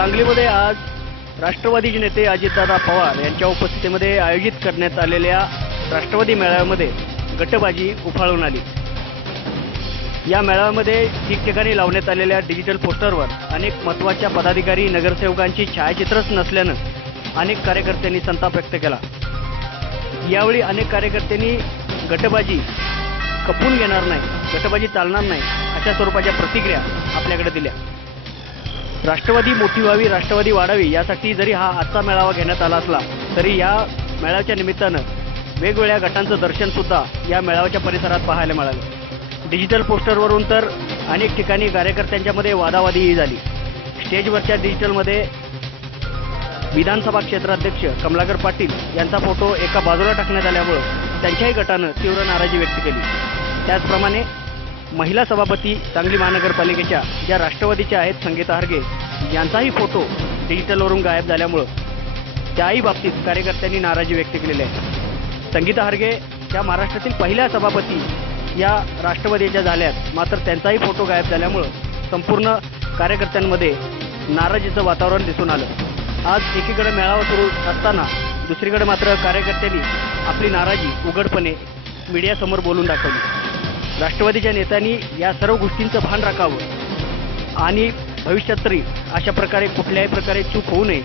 सांगलीमध्ये आज राष्ट्रवादीचे नेते अजितदादा पवार यांच्या उपस्थितीमध्ये आयोजित करण्यात आलेल्या राष्ट्रवादी मेळाव्यामध्ये गटबाजी उफाळून आली. या मेळाव्यामध्ये ठिकठिकाणी लावण्यात आलेल्या डिजिटल पोस्टरवर अनेक महत्त्वाच्या पदाधिकारी नगरसेवकांची छायाचित्रच नसल्यानं अनेक कार्यकर्त्यांनी संताप व्यक्त केला. यावेळी अनेक कार्यकर्त्यांनी गटबाजी खपून घेणार नाही गटबाजी चालणार नाही अशा स्वरूपाच्या प्रतिक्रिया आपल्याकडे दिल्या. राष्ट्रवादी मोठी व्हावी राष्ट्रवादी वाढावी यासाठी जरी हा आजचा मेळावा घेण्यात आला असला तरी या मेळाव्याच्या निमित्तानं वेगवेगळ्या गटांचं दर्शन सुद्धा या मेळाव्याच्या परिसरात पाहायला मिळालं. डिजिटल पोस्टरवरून तर अनेक ठिकाणी कार्यकर्त्यांच्यामध्ये वादावादीही झाली. स्टेजवरच्या डिजिटलमध्ये विधानसभा क्षेत्राध्यक्ष कमलाकर पाटील यांचा फोटो एका बाजूला टाकण्यात आल्यामुळं त्यांच्याही गटानं तीव्र नाराजी व्यक्त केली. त्याचप्रमाणे महिला सभापती सांगली महानगरपालिकेच्या ज्या राष्ट्रवादीच्या आहेत संगीता हरगे यांचाही फोटो डिजिटलवरून गायब झाल्यामुळं त्याही बाबतीत कार्यकर्त्यांनी नाराजी व्यक्त केलेली आहे. संगीता हरगे या महाराष्ट्रातील पहिल्या सभापती या राष्ट्रवादीच्या झाल्यात. मात्र त्यांचाही फोटो गायब झाल्यामुळं संपूर्ण कार्यकर्त्यांमध्ये नाराजीचं वातावरण दिसून आलं. आज एकीकडे मेळावा सुरू असताना दुसरीकडे मात्र कार्यकर्त्यांनी आपली नाराजी उघडपणे मीडियासमोर बोलून दाखवली. राष्ट्रवादीच्या नेत्यांनी या सर्व गोष्टींचं भान राखावं. आणि भविष्यात तरी अशा प्रकारे कुठल्याही प्रकारे चूक होऊ नये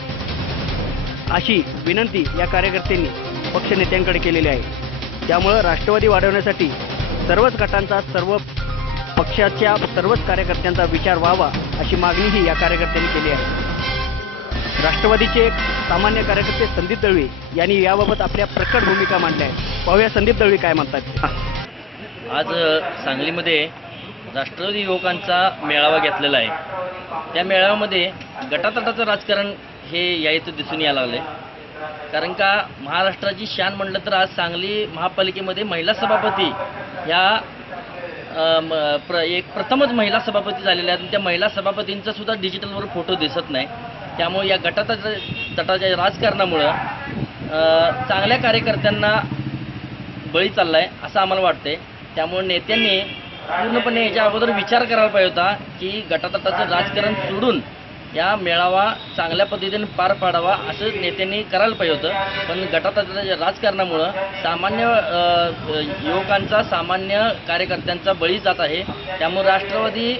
अशी विनंती या कार्यकर्त्यांनी पक्षनेत्यांकडे केलेली आहे. त्यामुळं राष्ट्रवादी वाढवण्यासाठी सर्वच गटांचा सर्व पक्षाच्या सर्वच कार्यकर्त्यांचा विचार व्हावा अशी मागणीही या कार्यकर्त्यांनी केली आहे. राष्ट्रवादीचे एक सामान्य कार्यकर्ते संदीप दळवी यांनी याबाबत आपल्या प्रकट भूमिका मांडल्या आहेत. पाहूया संदीप दळवी काय म्हणतात. आज सांगलीमध्ये राष्ट्रवादी युवकांचा मेळावा घेतलेला आहे. त्या मेळाव्यामध्ये गटातटाचं राजकारण हे यायचं दिसून यायला लागलं आहे कारण का महाराष्ट्राची शान म्हटलं तर आज सांगली महापालिकेमध्ये महिला सभापती ह्या म- प्र एक प्रथमच महिला सभापती झालेल्या आहेत. आणि त्या महिला सभापतींचा सुद्धा डिजिटलवर फोटो दिसत नाही. त्यामुळे या गटातट तटाच्या राजकारणामुळं चांगल्या कार्यकर्त्यांना बळी चाललाय असं आम्हाला वाटतंय. त्यामुळे नेत्यांनी पूर्णपणे याच्या अगोदर विचार करायला पाहिजे होता की गटातटाचं राजकारण सोडून या मेळावा चांगल्या पद्धतीने पार पाडावा असं नेत्यांनी करायला पाहिजे होतं. पण गटातटाच्या राजकारणामुळं सामान्य युवकांचा सामान्य कार्यकर्त्यांचा बळी जात आहे. त्यामुळे राष्ट्रवादी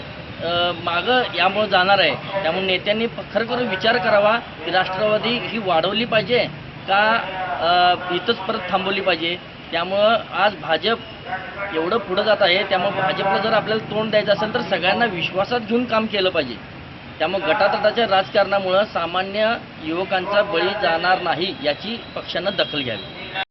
मागं यामुळं जाणार आहे. त्यामुळे नेत्यांनी प- करून विचार करावा की राष्ट्रवादी ही वाढवली पाहिजे का इथंच परत थांबवली पाहिजे. त्यामुळं आज भाजप एवढं पुढं जात आहे त्यामुळं भाजपला जर आपल्याला तोंड द्यायचं असेल तर सगळ्यांना विश्वासात घेऊन काम केलं पाहिजे. त्यामुळे गटातटाच्या राजकारणामुळं सामान्य युवकांचा बळी जाणार नाही याची पक्षानं दखल घ्यावी.